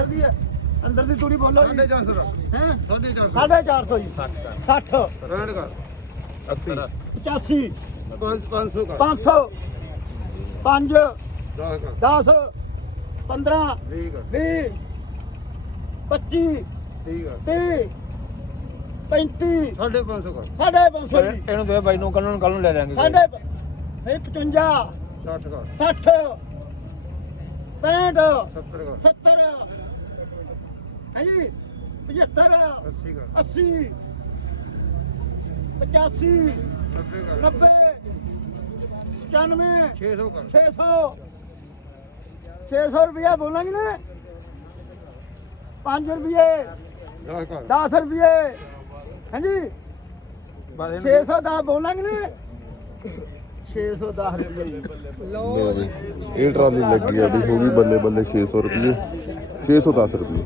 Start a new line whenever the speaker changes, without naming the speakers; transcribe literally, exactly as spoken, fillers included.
ਅੰਦਰ ਦੀ ਤੂੜੀ ਬੋਲੋ ਜੀ।
ਚਾਰ ਸੌ
ਹੈ
ਸਾਢੇ ਚਾਰ ਸੌ
ਸਾਢੇ ਚਾਰ ਸੌ ਜੀ। ਸੱਠ
ਰੈਂਡ ਕਰ ਅੱਸੀ
ਪਚਾਸੀ
ਪੰਜ ਪੰਜ ਸੌ ਕਰ
ਪੰਜ ਸੌ ਪੰਜ
ਦਸ ਕਰ
ਦਸ ਪੰਦਰਾਂ
ਵੀਹ ਕਰ
ਵੀਹ ਪੱਚੀ
ਤੀਹ ਕਰ
ਤੀਹ ਪੈਂਤੀ
ਸਾਢੇ ਪੰਜ ਸੌ ਕਰ
ਸਾਢੇ ਪੰਜ ਸੌ ਜੀ।
ਇਹਨੂੰ ਦੇ ਬਾਈ ਨੂੰ ਕੱਲ ਨੂੰ ਕੱਲ ਨੂੰ ਲੈ ਜਾਾਂਗੇ
ਸਾਢੇ ਇਹ ਪਚਵੰਜਾ
ਸੱਠ ਕਰ
ਸੱਠ ਪੈਂਹਠ
ਸੱਤਰ ਕਰ
ਸੱਤਰ ਹਾਂਜੀ ਪਝੱਤਰ
ਅੱਸੀ ਕਰ
ਅੱਸੀ ਪਚਾਸੀ
ਨੱਬੇ ਕਰ
ਨੱਬੇ ਪਚਾਨਵੇਂ
ਛੇ ਸੌ ਕਰ
ਛੇ ਸੌ ਛੇ ਸੌ ਰੁਪਇਆ ਬੋਲਾਂਗੇ ਨਾ ਪੰਜ ਰੁਪਏ
ਦਸ ਕਰ
ਦਸ ਰੁਪਏ ਹਾਂਜੀ ਛੇ ਸੌ ਦਸ ਬੋਲਾਂਗੇ ਨਾ ਛੇ ਸੌ ਦਸ ਰੁਪਏ
ਲਓ
ਇਹ ਟਰਾਲੀ ਲੱਗੀ ਆ ਵੀ ਹੋ ਗਈ ਬੱਲੇ ਬੱਲੇ ਛੇ ਸੌ ਰੁਪਏ ਛੇ ਸੌ ਦਸ ਰੁਪਏ